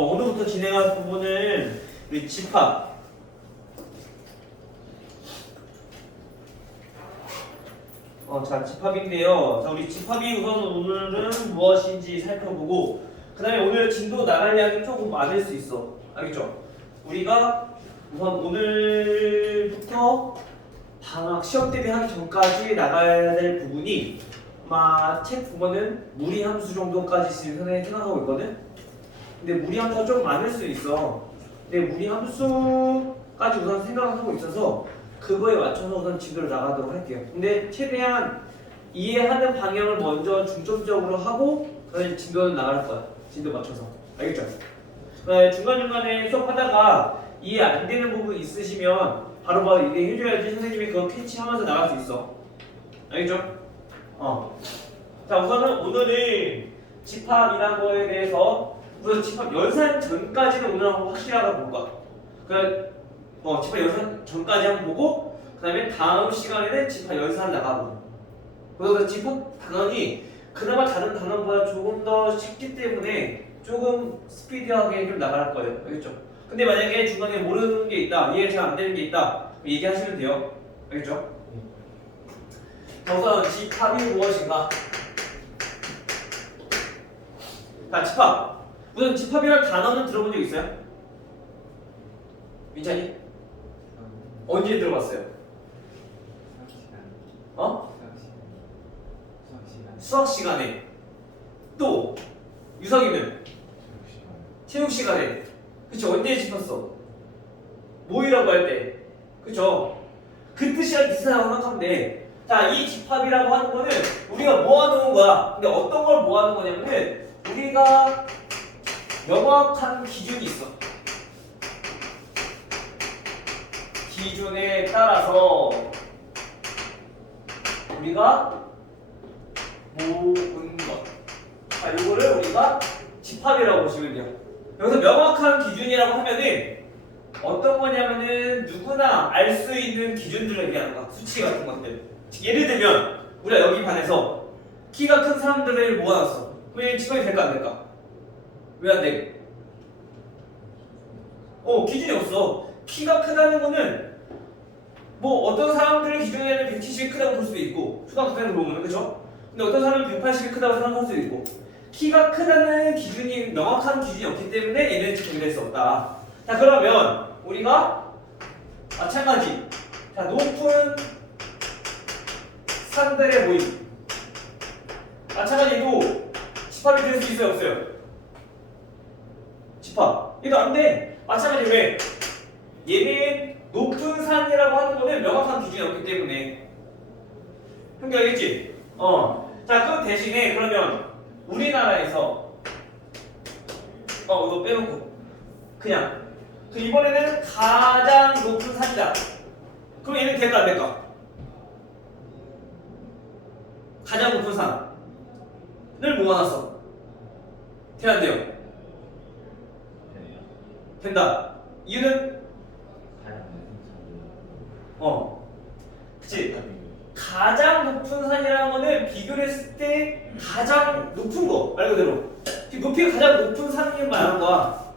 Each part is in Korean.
오늘부터 진행할 부분은 우리 집합. 자, 집합인데요. 자, 우리 집합이 우선 오늘은 무엇인지 살펴보고, 그 다음에 오늘 진도 나갈 양이 조금 많을 수 있어. 알겠죠? 우리가 우선 오늘부터 방학 시험 대비하기 전까지 나가야 될 부분이 아마 책 보면은 무리함수 정도까지 지금 생각하고 있거든? 근데 무리함수가 좀 많을 수 있어. 근데 무리함수까지 우선 생각을 하고 있어서 그거에 맞춰서 우선 진도를 나가도록 할게요. 근데 최대한 이해하는 방향을 먼저 중점적으로 하고 그다음에 진도는 나갈 거야. 진도 맞춰서. 알겠죠? 중간중간에 수업하다가 이해 안 되는 부분 있으시면 바로바로 얘기해줘야지 선생님이 그거 캐치하면서 나갈 수 있어. 알겠죠? 자, 우선은 오늘은 집합이라는 거에 대해서 우선 집합 연산 전까지는 오늘 한번 확실하게 볼 거야. 집합 연산 전까지 한번 보고 그 다음에 다음 시간에는 집합 연산 나가보고. 그래서 집합 단원이 그나마 다른 단원보다 조금 더 쉽기 때문에 조금 스피디하게 좀 나갈 거예요. 알겠죠? 근데 만약에 중간에 모르는 게 있다, 이해가 잘 안 되는 게 있다, 얘기하시면 돼요. 알겠죠? 자, 우선 집합이 무엇인가? 자, 집합. 우선 집합이라는 단어는 들어본 적 있어요? 민찬이? 언제 들어봤어요? 수학 시간에. 또 유석이는 체육 시간에. 그쵸? 언제 짚었어? 모이라고 할 때. 그쵸? 그 뜻이랑 비슷하다고 생각하면 돼. 자, 이 집합이라고 하는 거는 우리가 모아놓은 거야. 근데 어떤 걸 모아놓은 거냐면은 우리가 명확한 기준이 있어. 기준에 따라서 우리가 모은 것. 자, 요거를 우리가 집합이라고 보시면 돼요. 여기서 명확한 기준이라고 하면은 어떤 거냐면은 누구나 알 수 있는 기준들을 얘기하는 거야. 수치 같은 것들. 예를 들면 우리가 여기 반에서 키가 큰 사람들을 모아놨어. 그럼 집합이 될까 안 될까? 왜 안 돼? 기준이 없어. 키가 크다는 거는 뭐 어떤 사람들의 기준에는 170이 크다고 볼 수도 있고 초등학생을 보면 그죠? 근데 어떤 사람은 180이 크다고 생각할 수도 있고 키가 크다는 기준이 명확한 기준이 없기 때문에 얘는 집합이 될 수 없다. 자, 그러면 우리가 마찬가지 자, 높은 산들의 모임 마찬가지로 집합이 될 수 있어요 없어요? 집합 이거 안 돼. 마찬가지 왜? 얘는 높은 산이라고 하는 거는 명확한 기준이 없기 때문에 형님 알겠지? 자, 그 대신에 그러면 우리나라에서 이거 빼놓고 그냥 이번에는 가장 높은 산이다. 그럼 얘는 될까 안 될까? 가장 높은 산을 모아놨어. 돼야 안 돼요? 된다. 이유는? 그치? 가장 높은 산이라는 거는 비교를 했을 때 가장 높은 거 말 그대로 높이가 가장 높은 산을 말하는 거야.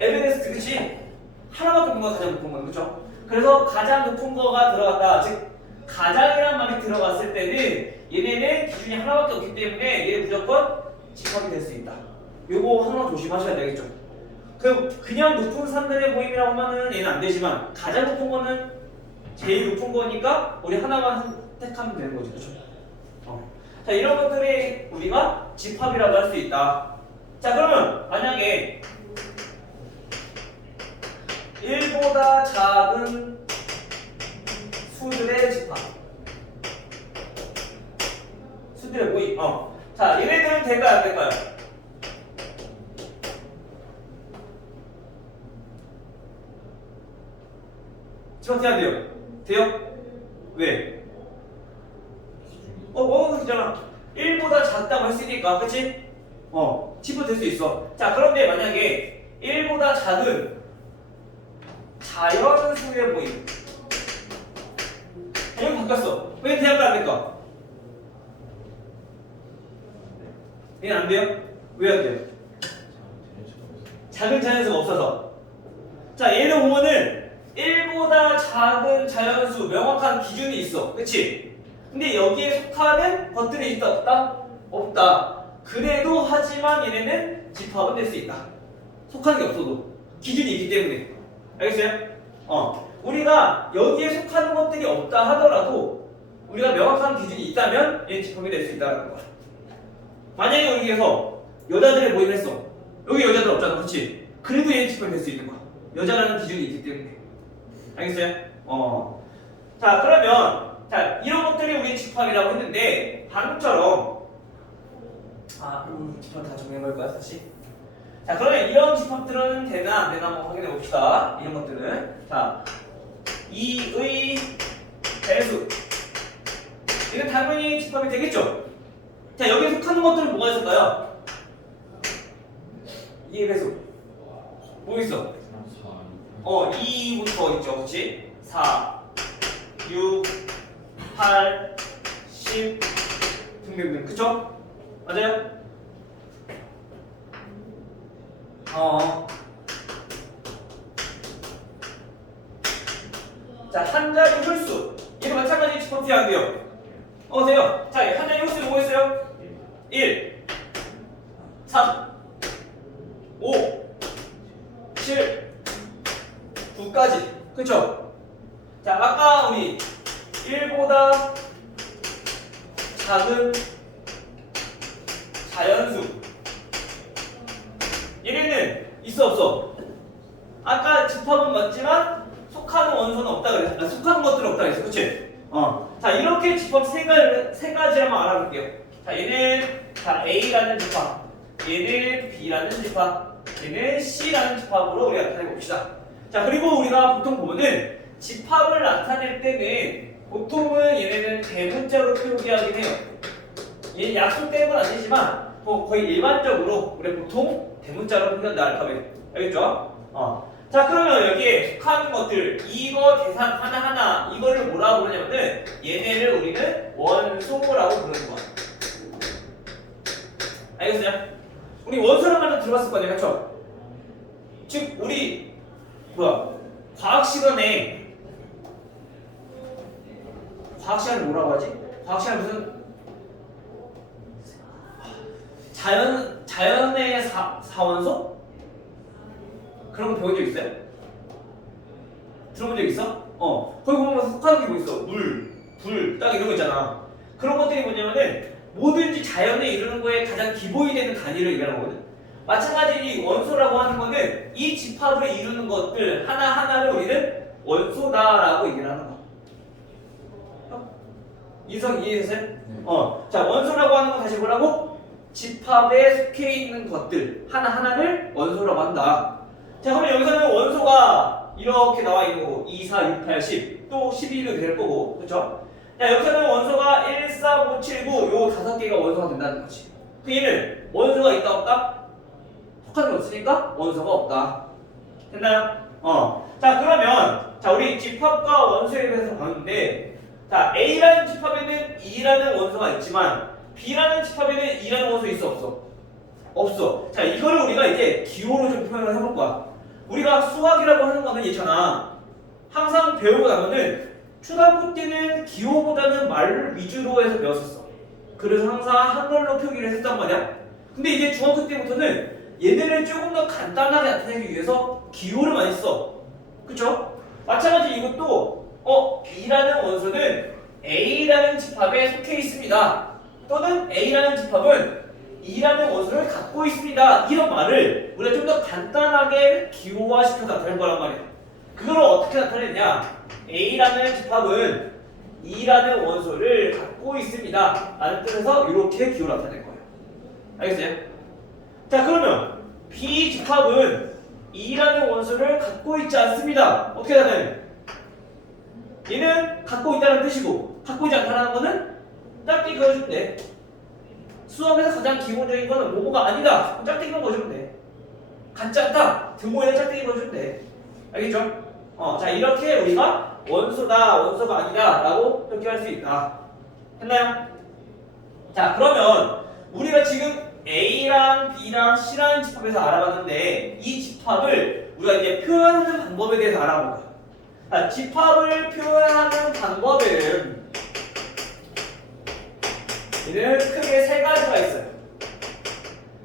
에베레스트 그치? 하나밖에 없는 거가 가장 높은 거야. 그쵸? 그래서 가장 높은 거가 들어갔다. 즉 가장이란 말이 들어갔을 때는 얘네는 기준이 하나밖에 없기 때문에 얘는 무조건 집합이 될 수 있다. 요거 하나 조심하셔야 되겠죠? 그냥 높은 산들의 모임이라고 하면은 얘는 안 되지만 가장 높은 거는 제일 높은 거니까 우리 하나만 선택하면 되는 거죠. 그렇죠? 자, 이런 것들이 우리가 집합이라고 할 수 있다. 자, 그러면 만약에 1보다 작은 수들의 집합 수들의 모임 자, 얘네들은 될까요 안 될까요? 집합돼야 돼요? 돼요? 왜? 그잖아. 1보다 작다고 했으니까, 그치? 집합될 수 있어. 자, 그런데 만약에 1보다 작은 자연수의 모임. 여기 바뀌었어. 왜 대학가 안 될까? 얘는 안 돼요? 왜 안 돼요? 작은 자연수가 없어서. 자, 얘를 보면은 1보다 작은 자연수 명확한 기준이 있어. 그치? 근데 여기에 속하는 것들이 있다 없다? 없다. 그래도 하지만 얘네는 집합은 될 수 있다. 속하는 게 없어도 기준이 있기 때문에. 알겠어요? 우리가 여기에 속하는 것들이 없다 하더라도 우리가 명확한 기준이 있다면 얘는 집합이 될 수 있다는 거야. 만약에 여기에서 여자들의 모임을 했어. 여기 여자들 없잖아. 그렇지? 그래도 얘는 집합이 될 수 있는 거야. 여자라는 기준이 있기 때문에. 알겠어요? 자, 그러면 자, 이런 것들이 우리의 집합이라고 했는데 방금처럼 집합 다 정리해볼 거야 다시. 자, 그러면 이런 집합들은 되나 안 되나 한번 확인해 봅시다. 이런 것들은 자, 2의 배수 이건 당연히 집합이 되겠죠. 자, 여기에 속하는 것들은 뭐가 있을까요? 2의 배수 뭐 있어? 2부터 있죠. 그렇지? 4, 6, 8, 10 등등등. 그쵸? 맞아요? 자, 한 자리 홀수. 이거 마찬가지 집합 돼야 안 돼요? 돼요. 자, 한 자리 홀수 뭐 있어요? 1, 3, 5, 7, 9까지. 그쵸? 자, 아까 우리 1보다 작은 자연수. 얘네는 있어 없어? 아까 집합은 맞지만 속하는 원소는 없다 그랬어. 속하는 것들은 없다 그랬어. 그치? 자, 이렇게 집합 세 가지를 한번 알아볼게요. 자, 얘는 자, A라는 집합, 얘는 B라는 집합, 얘는 C라는 집합으로 우리가 나타내 봅시다. 자, 그리고 우리가 보통 보면은 집합을 나타낼 때는 보통은 얘네는 대문자로 표기하긴 해요. 얘 약속되는 건 아니지만 거의 일반적으로 우리 보통 대문자로 표기한다. 알파벳. 알겠죠? 자, 그러면 여기에 속하는 것들 이거 계산 하나하나 이거를 뭐라고 부르냐면은 얘네를 우리는 원소라고 부르는 거야. 알겠어요? 우리 원소란 말도 들어봤을 거 아니에요? 그렇죠? 즉 우리 과학 시간에 뭐라고 하지? 과학 시간에 무슨 자연의 사원소? 그런 거 배운 적 있어요? 들어본 적 있어? 거기 보면 속하는 게 뭐 있어? 물, 불, 딱 이런 거 있잖아. 그런 것들이 뭐냐면은 뭐든지 자연에 이루는 거에 가장 기본이 되는 단위를 얘기하는 거거든. 마찬가지로 이 원소라고 하는 거는 이 집합을 이루는 것들 하나하나를 우리는 원소다라고 얘기를 하는 거야. 이성 이해되세요? 자, 원소라고 하는 건 다시 뭐라고? 집합에 속해 있는 것들 하나하나를 원소라고 한다. 자, 그러면 여기서는 원소가 이렇게 나와 있는 거고 2, 4, 6, 8, 10 또 12도 될 거고. 그렇죠? 자, 여기서는 원소가 1, 4, 5, 7, 9 요 5개가 원소가 된다는 거지. 그 얘는 원소가 있다 없다? 속하는 게 없으니까 원소가 없다. 됐나요? 자, 그러면 자, 우리 집합과 원소에 대해서 봤는데 자, A라는 집합에는 2라는 원소가 있지만 B라는 집합에는 2라는 원소 있어 없어? 없어. 자, 이거를 우리가 이제 기호로 좀 표현을 해볼 거야. 우리가 수학이라고 하는 거는 있잖아. 항상 배우고 나면은 초등학교 때는 기호보다는 말 위주로 해서 배웠었어. 그래서 항상 한글로 표기를 했었단 말이야. 근데 이제 중학교 때부터는 얘네를 조금 더 간단하게 나타내기 위해서 기호를 많이 써. 그쵸? 마찬가지 이것도 B라는 원소는 A라는 집합에 속해 있습니다. 또는 A라는 집합은 2라는 원소를 갖고 있습니다. 이런 말을 우리가 좀 더 간단하게 기호화시켜서 나타낼 거란 말이야. 그걸 어떻게 나타내냐? A라는 집합은 2라는 원소를 갖고 있습니다. 라는 뜻에서 이렇게 기호를 나타낼 거예요. 알겠어요? 자, 그러면 B 집합은 2라는 원소를 갖고 있지 않습니다. 어떻게 나타내? 얘는 갖고 있다는 뜻이고 갖고 있지 않다는 거는 짝대기 그어주면 돼. 수학에서 가장 기본적인 거는 뭐뭐가 아니다. 짝대기만 그어주면 돼. 같지 않다. 등호에는 짝대기 그어주면 돼. 알겠죠? 자, 이렇게 우리가 원소다, 원소가 아니다 라고 표기할 수 있다. 했나요? 자, 그러면 우리가 지금 A랑 B랑 C라는 집합에서 알아봤는데 이 집합을 우리가 이제 표현하는 방법에 대해서 알아볼 거야. 자, 집합을 표현하는 방법에는 얘는 크게 세 가지가 있어요.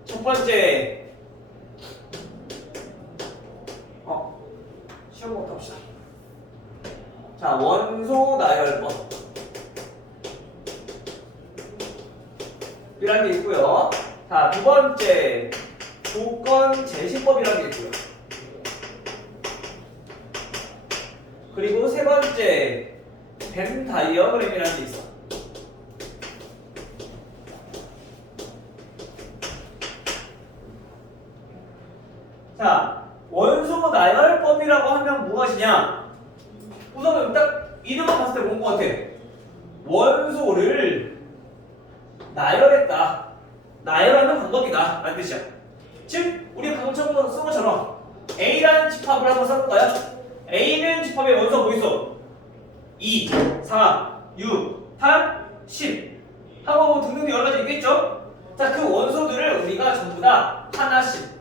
첫 번째, 시험부터 합시다. 자, 원소 나열법 이라는 게 있고요. 자, 두 번째, 조건 제시법이라는 게 있고요. 그리고 세 번째, 벤 다이어그램이라는 게 있어. 자, 원소 나열법이라고 하면 무엇이냐? 우선은 딱 이름만 봤을 때 뭔 것 같아? 원소를 나열했다. 나열하는 방법이다. 라는 뜻이야. 즉, 우리 방금 쓴 것처럼 A라는 집합을 한번 써볼까요? A는 집합의 원소 뭐 있어? 2, 4, 6, 8, 10 하고 등등 여러 가지 있겠죠? 자, 그 원소들을 우리가 전부 다 하나씩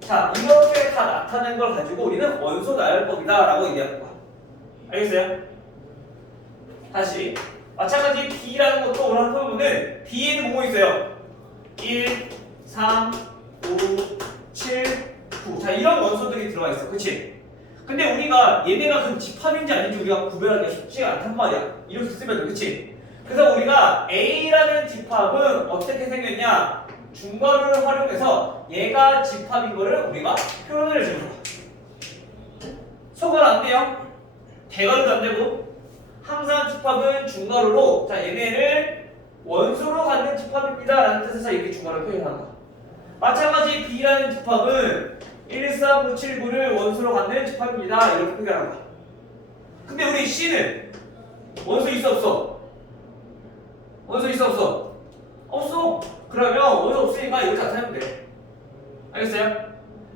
자, 이렇게 다 나타낸 걸 가지고 우리는 원소 나열법이다 라고 얘기하는 거야. 알겠어요? 다시 마찬가지 B라는 것도 오늘 보면은 B에는 뭐뭐 있어요? 1, 3, 5, 7, 9 자, 이런 원소들이 들어가 있어. 그치? 근데 우리가 얘네가 그 집합인지 아닌지 우리가 구별하기가 쉽지가 않단 말이야. 이렇게 쓰면 돼. 그치? 그래서 우리가 A라는 집합은 어떻게 생겼냐? 중괄호를 활용해서 얘가 집합인 거를 우리가 표현을 해주는 거야. 소괄 안 돼요? 대괄호도 안 되고 항상 집합은 중괄호로 자, 얘네를 원소로 갖는 집합입니다 라는 뜻에서 이렇게 중괄호를 표현하는 거야. 마찬가지 B라는 집합은 1, 4, 9, 7, 9를 원소로 갖는 집합입니다 이렇게 표현하는 거야. 근데 우리 C는 원소 있어 없어? 원소 있어 없어? 없어. 그러면 원소 없으니까 이렇게 나타내면 돼. 알겠어요?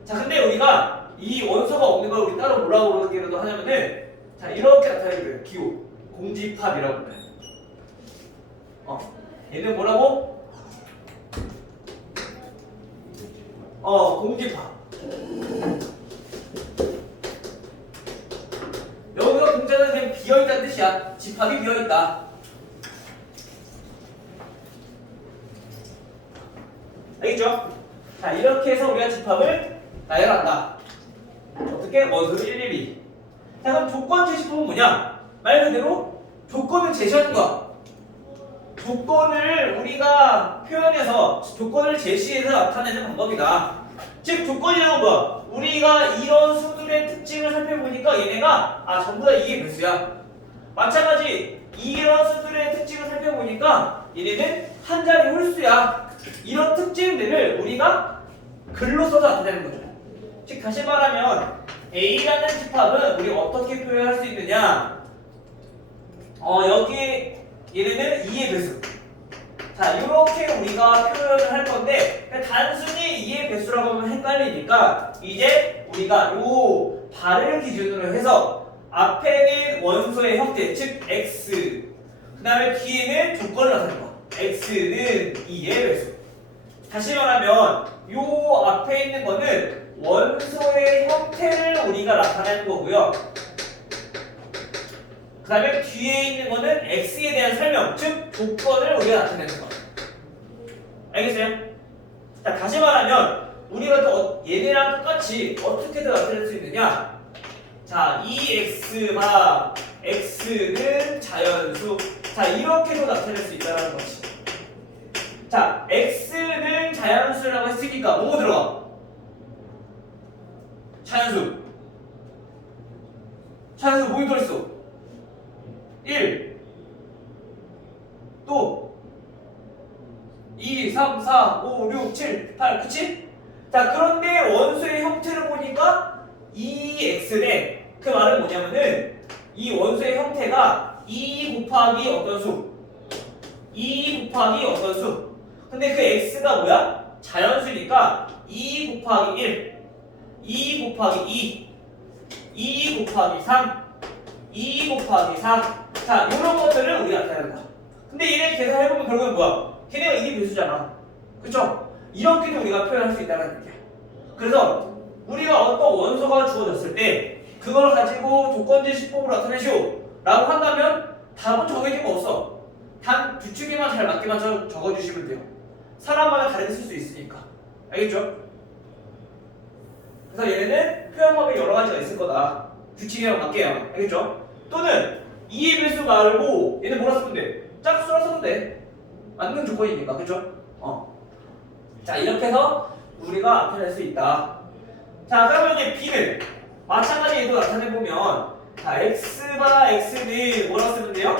자, 근데 우리가 이 원소가 없는 걸 우리 따로 뭐라고 그러기도 하냐면은 자, 이렇게 나타내면 돼요. 기호 공집합이라고 그래. 얘는 뭐라고? 공집합. 여기서 공자는 그냥 비어있다는 뜻이야. 집합이 비어있다. 알겠죠? 자, 이렇게 해서 우리가 집합을 나열한다. 어떻게? 원소를 일일이. 자, 그럼 조건 제시법은 뭐냐? 말 그대로 조건을 제시하는 거야. 조건을 우리가 표현해서 조건을 제시해서 나타내는 방법이다. 즉, 조건이라는 건 뭐야? 우리가 이런 수들의 특징을 살펴보니까 얘네가 전부 다 이게 배수야. 마찬가지 이런 수들의 특징을 살펴보니까 얘네는 한 자리 홀수야. 이런 특징들을 우리가 글로 써서 나타내는 거죠. 즉, 다시 말하면 A라는 집합은 우리가 어떻게 표현할 수 있느냐? 여기 얘네는 2의 배수. 자, 이렇게 우리가 표현을 할 건데 단순히 2의 배수라고 하면 헷갈리니까 이제 우리가 요 발을 기준으로 해서 앞에는 원소의 형태, 즉 x, 그 다음에 뒤에는 조건을 나타내는 거야. x는 2의 배수. 다시 말하면 요 앞에 있는 거는 원소의 형태를 우리가 나타내는 거고요. 그 다음에 뒤에 있는 거는 x에 대한 설명, 즉 조건을 우리가 나타내는 거야. 알겠어요? 자, 다시 말하면 우리가 또 얘네랑 똑같이 어떻게 더 나타낼 수 있느냐? 자, 2x마 x는 자연수. 자, 이렇게도 나타낼 수 있다는 거지. 자, x는 자연수라고 했으니까 뭐 들어가? 자연수. 자연수 뭐에 들어있어? 1. 또 2, 3, 4, 5, 6, 7, 8. 그치? 자, 그런데 원소의 형태를 보니까 2x네. 그 말은 뭐냐면은 이 원소의 형태가 2 곱하기 어떤 수? 2 곱하기 어떤 수? 근데 그 x가 뭐야? 자연수니까 2 곱하기 1, 2 곱하기 2, 2 곱하기 3, 2 곱하기 4. 자, 이런 것들을 우리가 나타내는 거야. 근데 얘네 계산해보면 결국은 뭐야? 걔네가 이게 배수잖아. 그쵸? 이렇게도 우리가 표현할 수 있다는 얘기야. 그래서 우리가 어떤 원소가 주어졌을 때 그걸 가지고 조건지 시법으로 나타내시오 라고 한다면 답은 정해진 거 없어. 단 두 축에만 잘 맞게만 적어주시면 돼요. 사람마다 다르게 쓸 수 있으니까. 알겠죠? 그래서 얘네는 표현법이 여러 가지가 있을 거다. 규칙이랑 맞게요. 알겠죠? 또는 이의 배수 말고 얘는 뭐라 쓰면 돼? 짝수라 써도 돼. 맞는 조건이니까. 그쵸? 자, 이렇게 해서 우리가 나타낼 수 있다. 자, 그러면 이제 B는 마찬가지 얘도 나타내보면 자, X바 X는 뭐라 쓰면 돼요?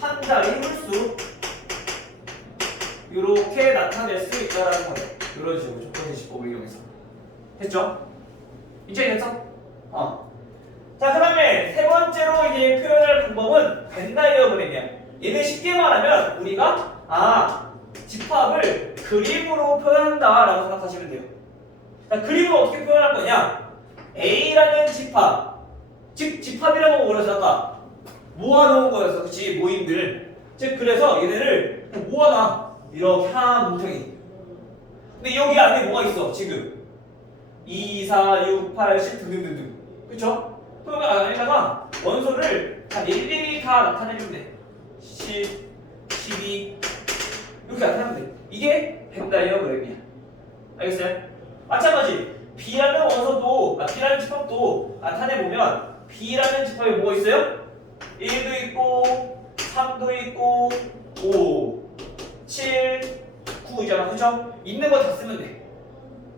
한 자리 홀수 이렇게 나타낼 수 있다라는 거예요. 이런 식으로 조건지 시법을 이용해서. 됐죠? 이제 됐어? 자, 그 다음에 세 번째로 이제 표현할 방법은 벤다이어그램이야. 얘는 쉽게 말하면 우리가 집합을 그림으로 표현한다라고 생각하시면 돼요. 자, 그림을 어떻게 표현할 거냐? A라는 집합, 즉 집합이라고 뭐라서 아까 모아놓은 거였어, 그치? 모임들. 즉 그래서 얘네를 모아놔. 이렇게 한 뭉텅이. 근데 여기 안에 뭐가 있어 지금? 2, 4, 6, 8, 10 등등등등. 그쵸? 그러면 안에다가 원소를 다 일일이 다 나타내주면 돼. 10, 12 이렇게 나타내면 돼. 이게 벤다이어그램이야. 알겠어요? 마찬가지 B라는 원소도 B라는 집합도 나타내보면 B라는 집합에 뭐가 있어요? 1도 있고 3도 있고 5, 7, 9이잖아. 그쵸? 있는 거 다 쓰면 돼.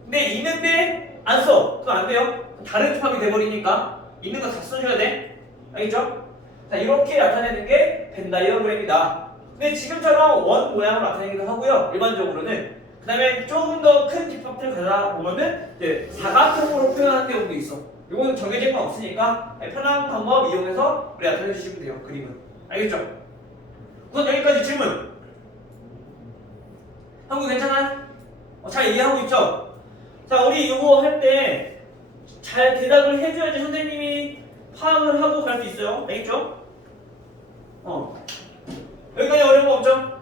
근데 있는데 안 써. 그건 안 돼요. 다른 집합이 돼버리니까 있는 거 다 써줘야 돼. 알겠죠? 자, 이렇게 나타내는 게 벤다이어그램이다. 근데 지금처럼 원 모양으로 나타내기도 하고요. 일반적으로는. 그 다음에 조금 더 큰 집합들 가다 보면은 이제 사각형으로 표현하는 경우도 있어. 이거는 정해진 건 없으니까 편한 방법 이용해서 우리 나타내 주시면 돼요. 그림은. 알겠죠? 우선 여기까지 질문. 한국 괜찮아요? 잘 이해하고 있죠? 자, 우리 이거 할 때 잘 대답을 해줘야지 선생님이 파악을 하고 갈 수 있어요. 알겠죠? 여기까지 어려운 거 없죠?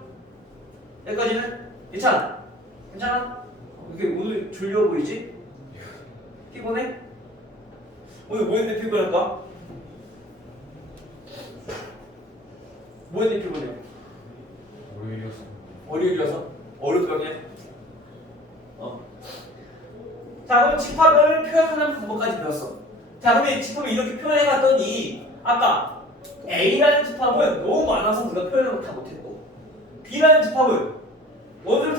여기까지는? 괜찮아? 괜찮아? 왜 이렇게 오늘 졸려 보이지? 피곤해? 오늘 뭐 했는데 피곤할까? 뭐 했는데 피곤해요? 월요일이어서? 어렵거든요? 자, 그럼 집합을 표현하는 방법까지 배웠어. 자, 그러면 집합을 이렇게 표현해봤더니 아까 A라는 집합은 너무 많아서 우리가 표현을 다 못했고 B라는 집합은 원소를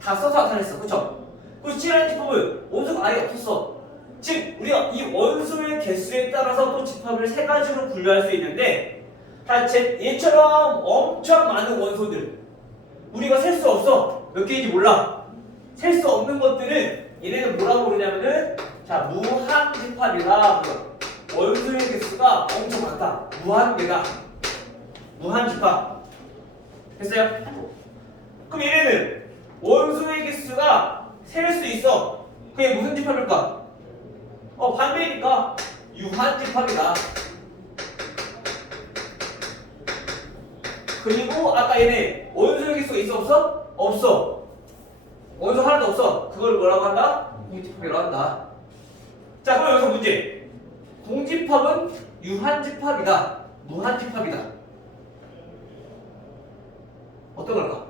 다 써서 나타냈어. 그쵸? 그리고 C라는 집합은 원소가 아예 없었어. 즉 우리가 이 원소의 개수에 따라서 또 집합을 세 가지로 분류할 수 있는데 자, 얘처럼 엄청 많은 원소들 우리가 셀 수 없어. 몇 개인지 몰라. 셀 수 없는 것들은 얘네는 뭐라고 부르냐면은 자, 무한집합이다. 원소의 개수가 엄청 많다. 무한개다. 무한집합. 됐어요? 그럼 얘네는 원소의 개수가 셀 수 있어. 그게 무슨 집합일까? 반대니까 유한집합이다. 그리고 아까 얘네 원소의 개수가 있어 없어? 없어. 원소 하나도 없어. 그걸 뭐라고 한다? 공집합이라고 한다. 자, 그럼 여기서 문제. 공집합은 유한집합이다. 무한집합이다. 어떤 걸까?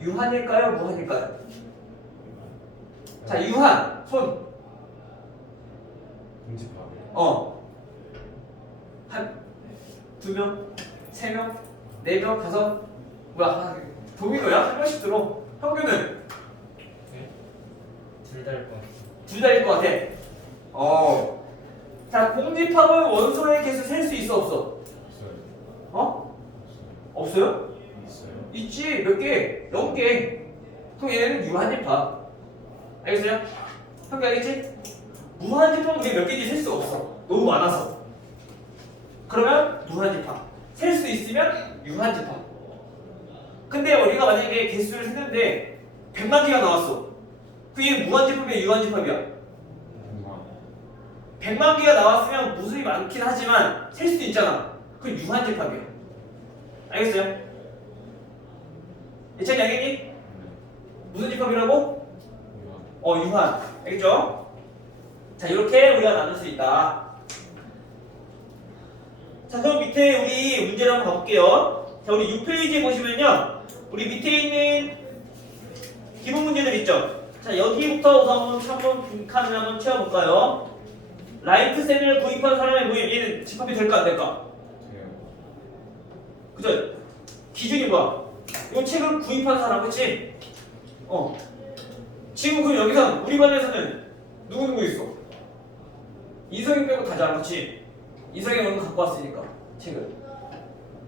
유한일까요? 무한일까요? 자, 유한. 손. 공집합. 한 2명, 3명, 4명, 5. 뭐야? 도미노야? 한 명씩 들어. 평균은? 둘 다일 것 같아. 둘 다일 것 같아. 자, 공집합은 원소의 개수 셀 수 있어 없어? 없어요. 없어요? 있어요. 있지. 몇 개? 0개. 그럼 얘는 유한집합. 알겠어요? 평균 알겠지? 무한집합은 우리 몇 개인지 셀 수 없어. 너무 많아서. 그러면 무한집합. 셀 수 있으면 유한집합. 근데 우리가 만약에 개수를 세는데 100만 개가 나왔어. 그게 무한집합이야, 유한집합이야? 100만 개가 나왔으면 무수히 많긴 하지만 셀 수도 있잖아. 그건 유한집합이야. 알겠어요? 예찬이 알겠니? 무슨 집합이라고? 유한. 알겠죠? 자, 이렇게 우리가 나눌 수 있다. 자, 그럼 밑에 우리 문제를 한번 가볼게요. 자, 우리 6페이지에 보시면요. 우리 밑에 있는 기본 문제들 있죠? 자, 여기부터 우선 한번 빈칸을 한번 채워볼까요? 라이트센을 구입한 사람의 모임, 얘는 집합이 될까 안 될까? 그죠? 기준이 뭐야? 이 책을 구입한 사람, 그치? 지금 그럼 여기서 우리 반에서는 누구 있어? 이성이 빼고 다잖아, 그치? 이성이 오늘 갖고 왔으니까 책을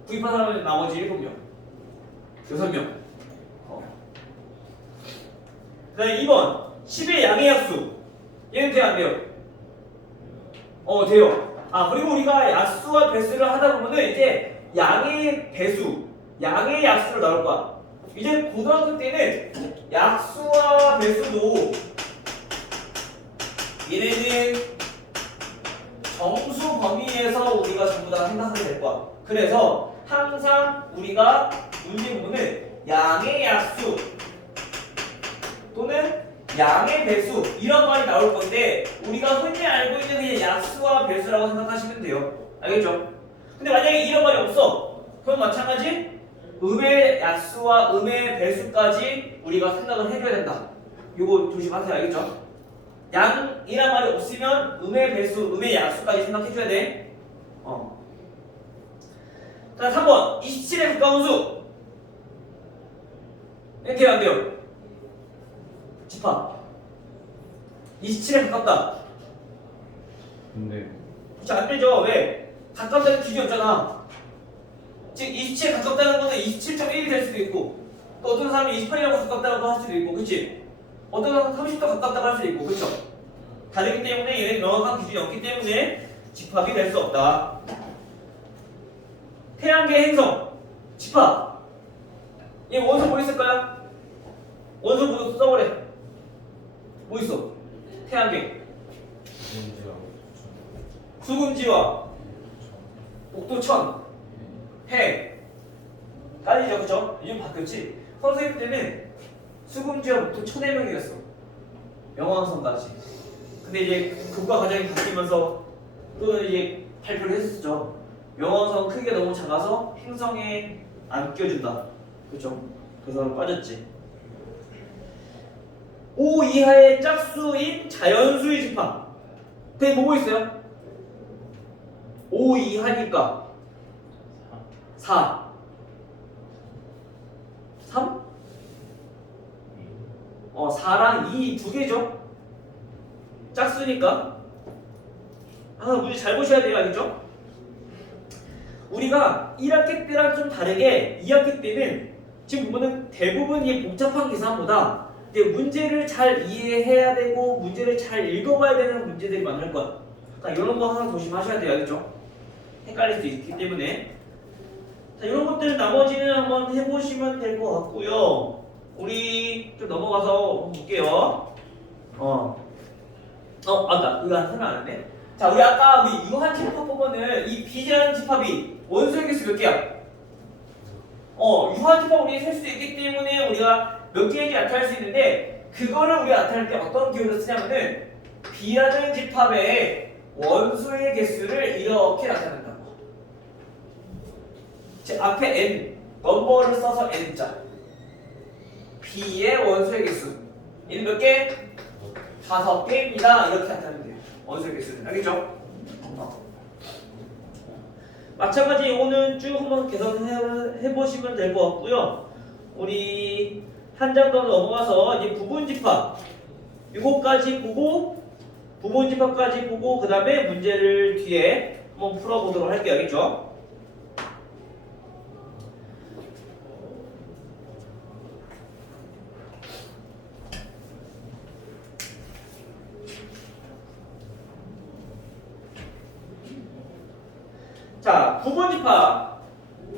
구입한 사람은 나머지 7명 6명 그 다음에 2번 10의 양의 약수 얘는 돼요 안 돼요? 돼요. 그리고 우리가 약수와 배수를 하다 보면은 이제 양의 배수 양의 약수를 나올 거야. 이제 고등학교 때는 약수와 배수도 얘네는 정수 범위에서 우리가 전부 다 생각하게 될 거야. 그래서 항상 우리가 문제 보면은 양의 약수 또는 양의 배수 이런 말이 나올 건데 우리가 흔히 알고 있는 그냥 약수와 배수라고 생각하시면 돼요. 알겠죠? 근데 만약에 이런 말이 없어. 그럼 마찬가지 음의 약수와 음의 배수까지 우리가 생각을 해줘야 된다. 요거 조심하세요. 알겠죠? 양이란 말이 없으면 음의 배수, 음의 약수까지 생각해줘야 돼. 자, 3번 27에 가까운 수. 돼요 안 돼요? 집합 27에 가깝다. 근데 자, 안 되죠. 왜? 가깝다는 기준이 없잖아. 즉 27에 가깝다는 거는 27.1이 될 수도 있고 또 어떤 사람이 28이라고 가깝다고 할 수도 있고 그치? 어떤 사람은 30도 가깝다고 할 수도 있고 그쵸? 다르기 때문에 얘는 명확한 기준이 없기 때문에 집합이 될 수 없다. 태양계 행성 집합 얘 원소 뭐 있을까요? 원소 모두 써버려. 뭐 있어? 태양계 수금지와 옥도천 해 깔리죠 그쵸? 요즘 바뀌었지? 선생님 때는 수금지와 옥도천의 명이었어 명왕성까지. 근데 이제 교과 과정이 바뀌면서 또는 이제 발표를 했었죠. 명왕성 크기가 너무 작아서 행성에 안 껴준다 그쵸? 그래서 빠졌지. 5 이하의 짝수인 자연수의 집합 그게 뭐고 있어요? 5 이하니까 4 3? 4랑 2 두 개죠? 짝수니까 문제 잘 보셔야 돼요. 알겠죠? 우리가 1학기 때랑 좀 다르게 2학기 때는 지금 보면은 대부분 이 복잡한 계산보다 이제 문제를 잘 이해해야 되고 문제를 잘 읽어봐야 되는 문제들이 많을 거야. 그러니까 이런 거 항상 조심하셔야 돼요. 알겠죠? 헷갈릴 수 있기 때문에. 자, 이런 것들 나머지는 한번 해보시면 될 것 같고요. 우리 좀 넘어가서 볼게요. 아까 이거 하나 안 했네. 자, 우리 아까 우리 유한 집합 보면은 이 B라는 집합이 원소의 개수 몇 개야? 유한 집합 우리 셀 수 있기 때문에 우리가 몇 개인지 나타낼 수 있는데 그거를 우리가 나타낼 때 어떤 기호를 쓰냐면은 B라는 집합의 원소의 개수를 이렇게 나타낸다고. 즉 앞에 n 넘버를 써서 n자 B의 원소의 개수 얘는 몇 개? 5개입니다. 이렇게 나타내면 돼요. 원소의 개수는. 알겠죠? 마찬가지 이거는 쭉 한번 계산해보시면 될 것 같고요. 우리 한 장 더 넘어가서 이제 부분집합 이거까지 보고 부분집합까지 보고 그 다음에 문제를 뒤에 한번 풀어보도록 할게요. 알겠죠? 자, 부분집합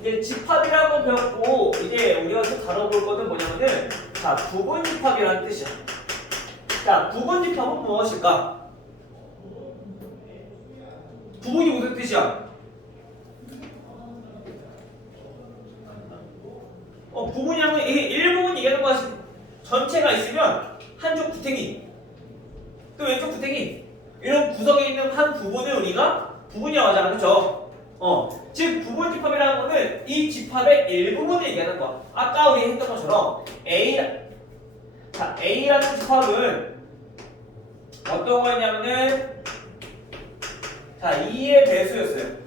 이제 집합이라고 배웠고 이제 우리가 또 다뤄볼 거는 뭐냐면은 자, 부분집합이라는 뜻이야. 자, 부분집합은 무엇일까? 부분이 무슨 뜻이야? 부분이라는 게 일부분 얘기하는 것이 전체가 있으면 한쪽 구탱이 또 왼쪽 구탱이 이런 구석에 있는 한 부분을 우리가 부분이라고 하잖아, 그렇죠? 즉 부분 집합이라는 거는 이 집합의 일부분을 얘기하는 거야. 아까 우리 했던 것처럼 A라는 집합은 어떤 거였냐면은 2의 배수였어요.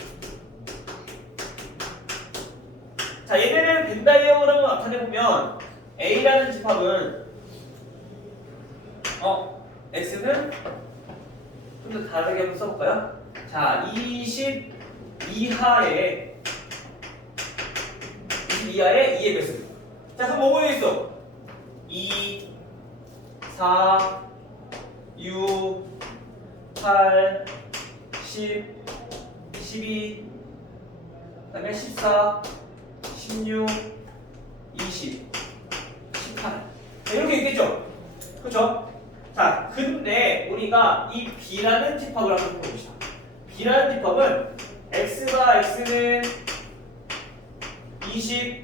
얘네를 벤 다이어그램으로 나타내보면 A라는 집합은 X는 좀 더 다르게 한번 써볼까요? 20 이하의 2의 배수. 그럼 뭐 모여있어? 2, 4, 6, 8, 10, 12, 그 다음에 14, 16, 20, 18 이렇게 있겠죠? 그렇죠? 근데 우리가 이 B라는 집합을 한번 해봅시다. B라는 집합은 X가 X는 20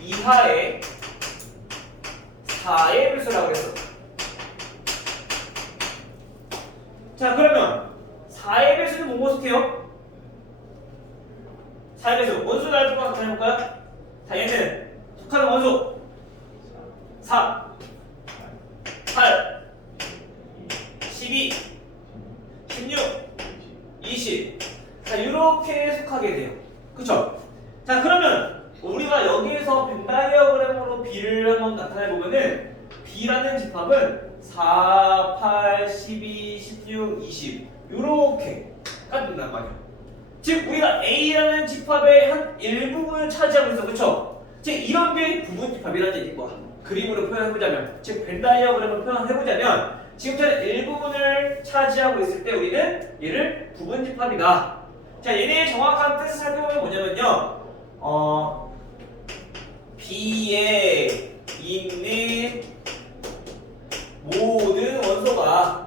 이하의 4의 배수라고 했어. 그러면 4의 배수는 뭐 모습해요? 4의 배수 원수 나올 동안 해볼까요? 얘는 속하는 원수 4, 8, 12, 16, 20 이렇게 속하게 돼요. 그쵸? 그러면 우리가 여기에서 벤 다이어그램으로 B를 한번 나타내보면은 B라는 집합은 4, 8, 12, 16, 20 이렇게 깐든단 말이야. 즉 우리가 A라는 집합의 한 일부분을 차지하고 있어. 그쵸? 즉 이런 게 부분 집합이라는 얘기인 거야. 그림으로 표현해보자면, 즉 벤 다이어그램으로 표현해보자면 지금처럼 일부분을 차지하고 있을 때 우리는 얘를 부분 집합이다. 얘네의 정확한 뜻을 살펴보면 뭐냐면요, B에 있는 모든 원소가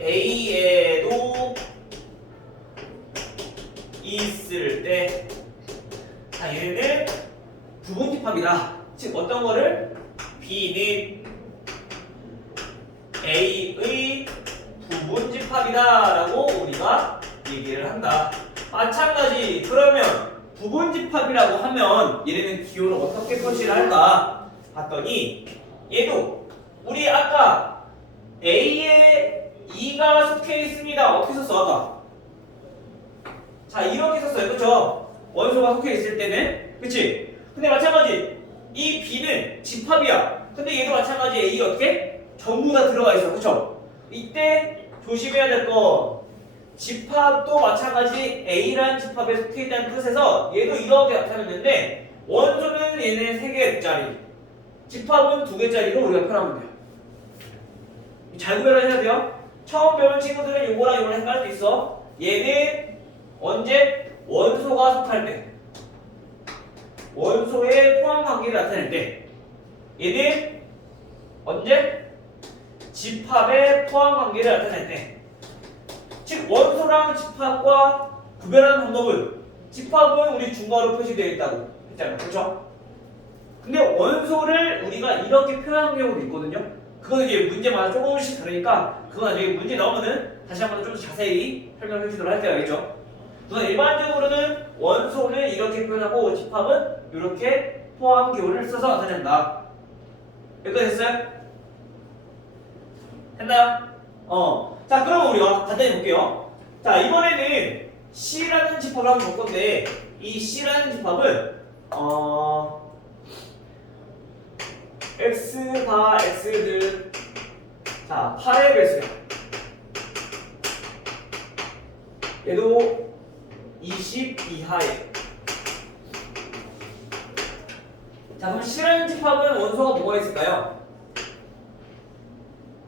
A에도 있을 때 얘는 부분 집합이다. 즉 어떤 거를 B는 A의 부분 집합이다 라고 우리가 얘기를 한다. 마찬가지. 그러면 부분 집합이라고 하면 얘네는 기호를 어떻게 표시를 할까 봤더니 얘도 우리 아까 A에 2가 속해 있습니다. 어떻게 썼어 아까? 이렇게 썼어요. 그쵸? 원소가 속해 있을 때는. 그치? 근데 마찬가지 이 B는 집합이야. 근데 얘도 마찬가지 A 어떻게? 전부 다 들어가 있어. 그쵸? 이때 조심해야 될 거, 집합도 마찬가지 A라는 집합에 속해 있다는 뜻에서 얘도 이렇게 나타냈는데 원소는 얘네 3개짜리, 집합은 2개짜리로 우리가 표현하면 돼요. 잘 구별을 해야 돼요. 처음 배운 친구들은 요거랑 요거랑 헷갈릴 수 있어. 얘는 언제? 원소가 속할 때, 원소의 포함 관계를 나타낼 때. 얘는 언제? 집합의 포함 관계를 나타낼 때. 즉 원소랑 집합과 구별하는 방법은, 집합은 우리 중괄호 표시되어 있다고 했잖아요. 그렇죠? 근데 원소를 우리가 이렇게 표현하는 경우도 있거든요. 그거는 이제 문제마다 조금씩 다르니까 그거 나중에 문제 나오면은 다시 한번 좀 자세히 설명해 주도록 할게요. 알겠죠? 우선 일반적으로는 원소는 이렇게 표현하고 집합은 이렇게 포함 기호를 써서 나타낸다. 여기까지 됐어요? 됐나요? 그럼 우리가 간단히 볼게요. 이번에는 C라는 집합을 한번 볼 건데, 이 C라는 집합은 X바 X들 8의 배수야. 얘도 20 이하에. 그럼 C라는 집합은 원소가 뭐가 있을까요?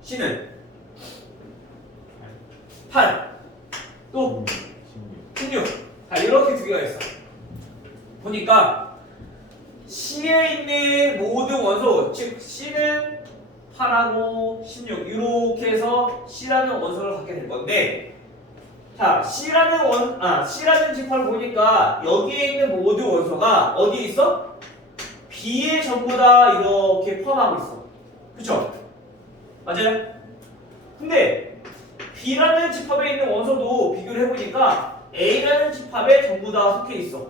C는 8, 또 16. 이렇게 2개가 있어. 보니까 C에 있는 모든 원소, 즉 C는 8하고 16 이렇게 해서 C라는 원소를 갖게 될 건데, 자, C라는 집합을 보니까 여기에 있는 모든 원소가 어디에 있어? B에 전부 다 이렇게 포함하고 있어. 그쵸? 맞아요? 근데 B라는 집합에 있는 원소도 비교를 해보니까 A라는 집합에 전부 다 속해 있어.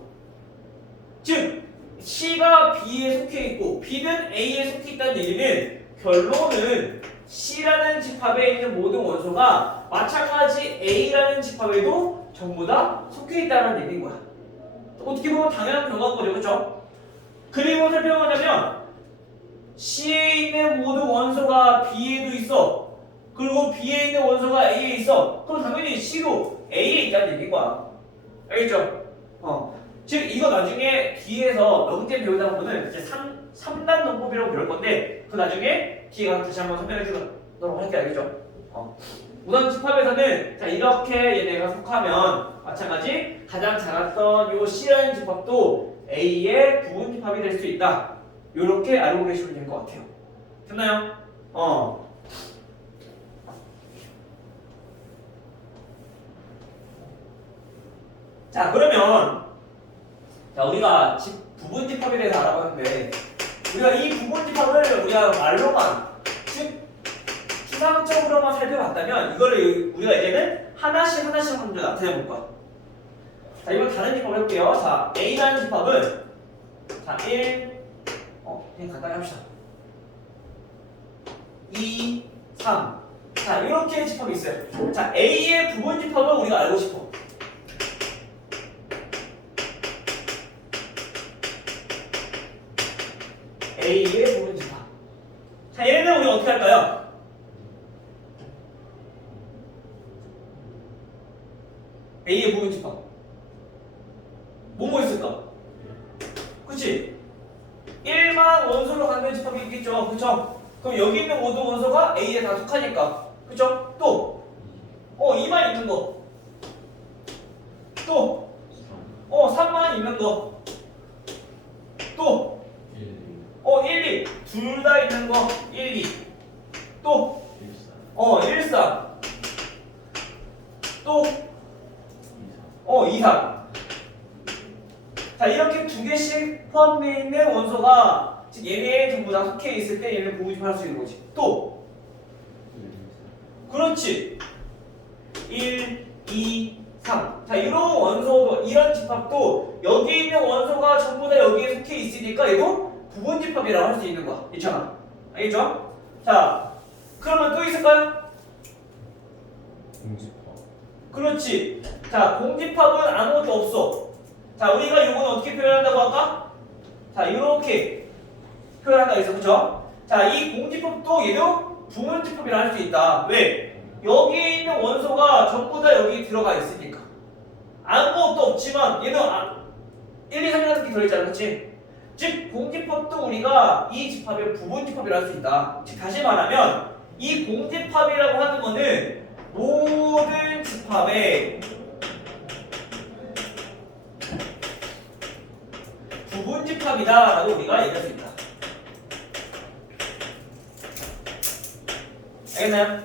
즉 C가 B에 속해 있고 B는 A에 속해 있다는 얘기는 결론은 C라는 집합에 있는 모든 원소가 마찬가지 A라는 집합에도 전부 다 속해 있다는 얘기인 거야. 어떻게 보면 당연한 결과인 거죠, 그렇죠? 그리고 살펴보자면 C에 있는 모든 원소가 B에도 있어. 그리고 B에 있는 원소가 A에 있어. 그럼 당연히 C도 A에 있다는 얘기인 거야. 알겠죠? 즉 이거 나중에 뒤에서 명제 배우다 보면은 이제 3단 논법이라고 배울 건데 그 나중에 뒤에 가서 다시 한번 설명해 주도록 할게. 알겠죠? 우선 집합에서는 자 이렇게 얘네가 속하면 마찬가지 가장 작았던 요 C라는 집합도 A의 부분 집합이 될 수 있다. 요렇게 알고 계시면 될 것 같아요. 됐나요? 자 그러면 자 우리가 부분 집합에 대해서 알아봤는데 우리가 이 부분 집합을 우리가 말로만 즉 추상적으로만 살펴봤다면 이거를 우리가 이제는 하나씩 먼저 나타내 볼 거야. 자 이번 다른 집합을 해볼게요. 자 A라는 집합은 자 1 그냥 간단히 합시다. 2 3 자 이렇게 집합이 있어요. 자 A의 부분 집합을 우리가 알고 싶어. A의 부분 집합. 자, 얘네들 우리 어떻게 할까요? A의 부분 집합. 뭐뭐 있을까? 그치? 1만 원소로 갖는 집합이 있겠죠. 그쵸? 그럼 여기 있는 모든 원소가 A에 다 속하니까. 그쵸? 또 2만 있는 거. 또 3만 있는 거. 또 1, 2 둘 다 있는 거 1, 2 또 1, 3 또 2, 3 자 이렇게 두 개씩 포함되어 있는 원소가 즉 얘네 전부 다 속해 있을 때 얘는 부분집합할 수 있는 거지. 또 그렇지 1, 2, 3 자 이런 원소도 이런 집합도 여기 있는 원소가 전부 다 여기에 속해 있으니까 얘도 부분집합이라고 할 수 있는 거야. 있잖아. 알겠죠? 자, 그러면 또 있을까요? 공집합. 그렇지. 자, 공집합은 아무것도 없어. 자, 우리가 이건 어떻게 표현한다고 할까? 자, 이렇게 표현한다고 했어. 그쵸? 자, 이 공집합도 얘도 부분집합이라 할 수 있다. 왜? 여기에 있는 원소가 전부 다 여기 들어가 있으니까. 아무것도 없지만 얘는 1, 2, 3, 4, 5개 들어있잖아. 그치? 즉 공집합도 우리가 이 집합의 부분집합이라 할 수 있다. 즉 다시 말하면 이 공집합이라고 하는 거는 모든 집합의 부분집합이다 라고 우리가 얘기할 수 있다. 알겠나요?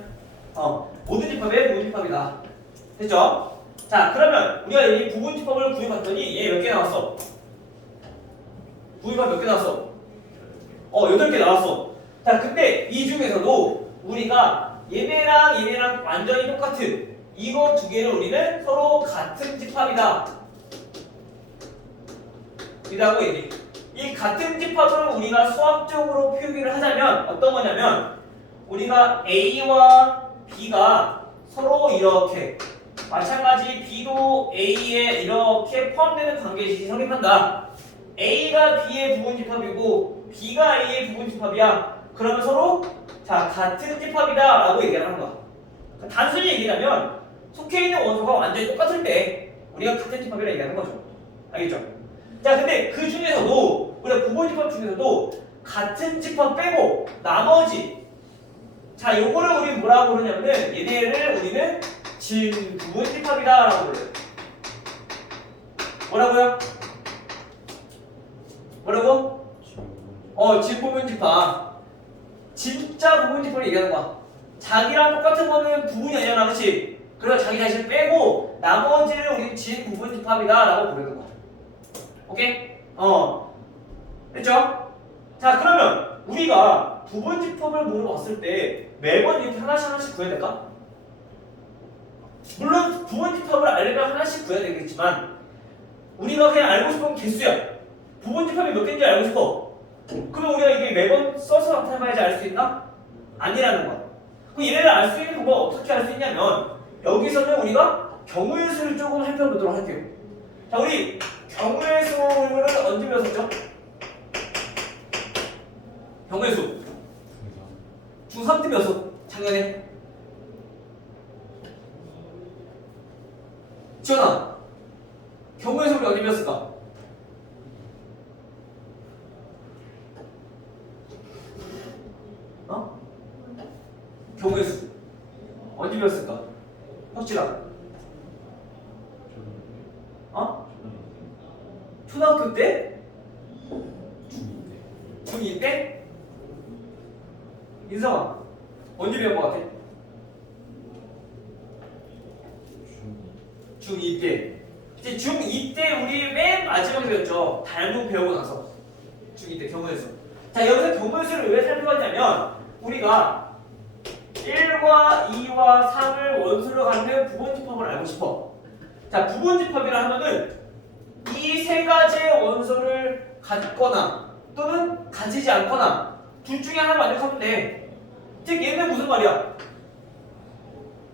모든 집합의 부분집합이다. 됐죠? 자 그러면 우리가 이 부분집합을 구해봤더니 얘 몇 개 나왔어? 부위가 몇 개 나왔어? 8개 나왔어. 자, 근데 이 중에서도 우리가 얘네랑 완전히 똑같은 이거 두 개를 우리는 서로 같은 집합이다. 이라고 얘기해. 이 같은 집합을 우리가 수학적으로 표기를 하자면 어떤 거냐면 우리가 A와 B가 서로 이렇게 마찬가지 B도 A에 이렇게 포함되는 관계식이 성립한다. A가 B의 부분집합이고 B가 A의 부분집합이야. 그러면 서로 자 같은 집합이다 라고 얘기를 하는 거야. 그러니까 단순히 얘기하면 속해 있는 원소가 완전히 똑같을 때 우리가 같은 집합이라 얘기하는 거죠. 알겠죠? 자 근데 그 중에서도 우리가 부분집합 중에서도 같은 집합 빼고 나머지 자 요거를 우리 뭐라고 그러냐면은 얘네를 우리는 진부분집합이다 라고 그래요. 뭐라고요? 뭐라고? 진부분집합. 진짜 부분집합을 얘기하는 거야. 자기랑 똑같은 거는 부분이 아니잖아, 그렇지? 그래서 자기 자신을 빼고 나머지를 우리 진 부분집합이다라고 부르는 거야. 오케이? 됐죠? 자, 그러면 우리가 부분집합을 물어봤을 때 매번 이렇게 하나씩 구해야 될까? 물론 부분집합을 알려면 하나씩 구해야 되겠지만 우리가 그냥 알고 싶은 건 개수야. 부분집합이 몇 개인지 알고 싶어. 그러면 우리가 이게 매번 써서 나타내봐야지 알 수 있나? 아니라는 거야. 그럼 얘네를 알 수 있는 방법 어떻게 알 수 있냐면 여기서는 우리가 경우의 수를 조금 살펴보도록 할게요. 자, 우리 경우의 수를 언제 배웠었죠? 경우의 수 중3 때 배웠어. 작년에. 지원아, 경우의 수를 언제 배웠을까? 경우의 수 언제 배웠을까? 혁진아, 초등학교 때? 중2 때? 인성아, 언제 배운 것 같아? 중2 때. 이제 중2 때 우리 맨 마지막에 배웠죠. 달문 배우고 나서. 중2 때 경우의 수. 자, 여기서 경우의 수를 왜 살펴봤냐면 우리가 1과 2와 3을 원수로 갖는 부분집합을 알고 싶어. 자, 부분집합이라 하면은 이 세 가지의 원소를 갖거나 또는 가지지 않거나 둘 중에 하나 만족하면 돼. 즉 얘는 무슨 말이야?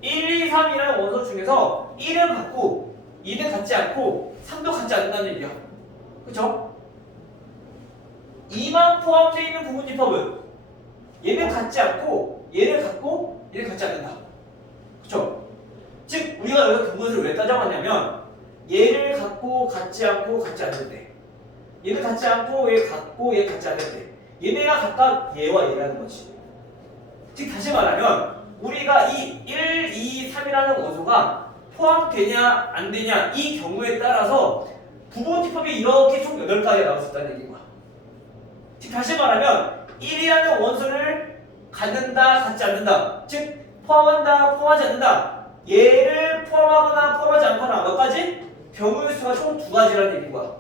1, 2, 3이라는 원소 중에서 1은 갖고 2는 갖지 않고 3도 갖지 않는다는 얘기야. 그쵸? 2만 포함되어 있는 부분집합은 얘는 갖지 않고 얘를 갖고 얘를 갖지 않는다. 그쵸? 즉 우리가 여기서 경우수를 왜 따져봤냐면 얘를 갖고 갖지 않고 갖지 않는데 얘를 갖지 않고 얘 갖고 얘 갖지 않는데 얘네가 각각 얘와 얘라는 거지. 즉 다시 말하면 우리가 이 1, 2, 3이라는 원소가 포함되냐 안 되냐 이 경우에 따라서 부분집합이 이렇게 총 8가지가 나올 수 있다는 얘기인 거야. 즉 다시 말하면 1이라는 원소를 갖는다 갖지 않는다 즉 포함한다 포함하지 않는다 얘를 포함하거나 포함하지 않거나 몇 가지? 경우의 수가 총 2가지라는 얘기인 거야.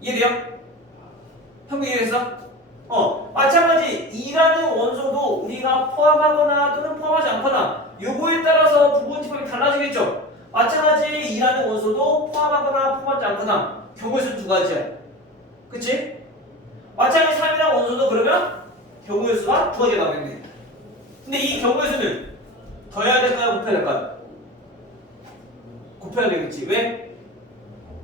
이해돼요? 형님 이해했어? 마찬가지 2라는 원소도 우리가 포함하거나 또는 포함하지 않거나 요거에 따라서 부분집합이 달라지겠죠? 마찬가지 2라는 원소도 포함하거나 포함하지 않거나 경우의 수는 2가지야. 그치? 마찬가지 3이라는 원소도 그러면 경우의 수가 2가지가 나오겠네. 근데 이 경우의 수는 더해야 될까요? 곱해야 될까요? 곱해야 되겠지. 왜?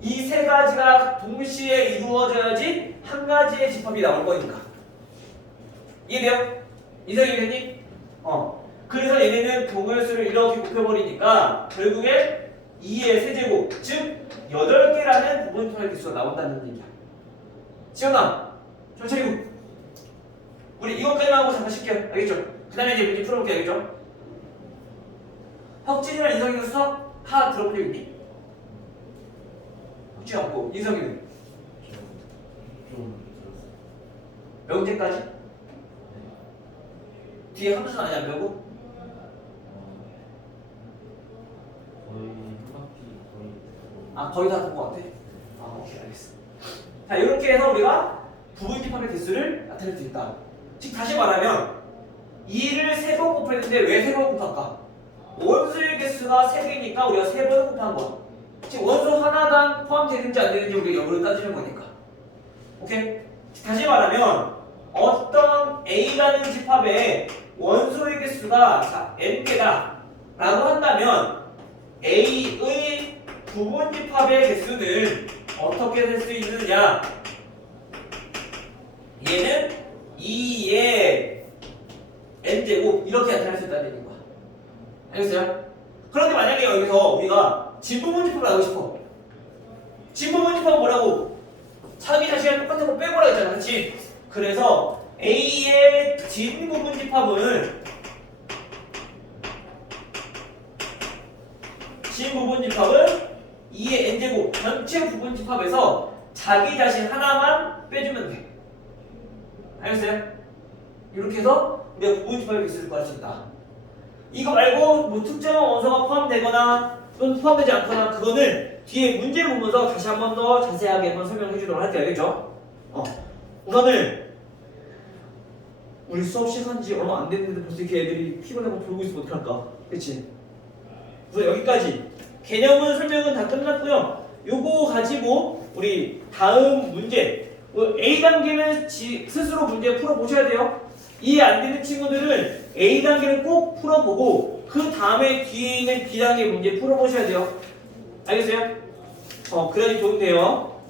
이 세 가지가 동시에 이루어져야지 한 가지의 집합이 나올 거니까. 이해돼요? 이상이 됐니? 그래서 얘네는 경우의 수를 이렇게 곱해버리니까 결국에 2의 세제곱, 즉 8개라는 부분집합의 개수가 나온다는 얘기야. 지연아, 정철이고 우리 이것까지만 하고 잠깐 쉴게요. 알겠죠? 그 다음에 이제 문제 풀어볼게요. 알겠죠? 혁진이랑 인성이는 수학 하나 들어본 적 있니? 혁진이 없고 인성이는? 좀 명제까지? 뒤에 함수 아니 안 배우고? 거의 한 바퀴 거의 거의 다 본 것 같아? 오케이 알겠어. 자 이렇게 해서 우리가 부분집합의 개수를 나타낼 수 있다. 즉 다시 말하면 2를 3번 곱했는데 왜 3번 곱할까? 원소의 개수가 3개니까 우리가 3번을 곱한 거야. 즉 원소 하나당 포함되는지 안 되는지 우리가 역으로 따지는 거니까. 오케이? 다시 말하면 어떤 A라는 집합의 원소의 개수가 n개다 라고 한다면 A의 부분집합의 개수는 어떻게 될 수 있느냐? 얘는 2의 n제곱 이렇게 나타낼 수 있다는 얘기인 거야. 알겠어요? 그런데 만약에 여기서 우리가 진부분집합을 알고 싶어. 진부분집합은 뭐라고? 자기 자신이랑 똑같은 거 빼고라 했잖아. 그렇지? 그래서 A의 진부분집합은 진부분집합은 2의 n제곱 전체 부분집합에서 자기 자신 하나만 빼주면 돼. 알겠어요? 이렇게 해서 우리가 부분집합의 개수를 구할 수 있다. 이거 말고 뭐 특정한 원소가 포함되거나 또 또는 포함되지 않거나 그거는 뒤에 문제를 보면서 다시 한 번 더 자세하게 한번 설명해 주도록 할게요. 알겠죠? 우선은 우리 수업 시작한 지 얼마 안 됐는데 벌써 이렇게 애들이 피곤하고 졸고 있으면 어떡할까? 그치? 우선 여기까지 개념은 설명은 다 끝났고요. 요거 가지고 우리 다음 문제 A단계는 스스로 문제 풀어보셔야 돼요. 이해 안 되는 친구들은 A단계를 꼭 풀어보고 그 다음에 뒤에 있는 B단계 문제 풀어보셔야 돼요. 알겠어요? 그래야지 좋은데요.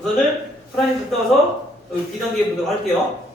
우선은 프라임 갔다 와서 여기 B단계 보도록 할게요.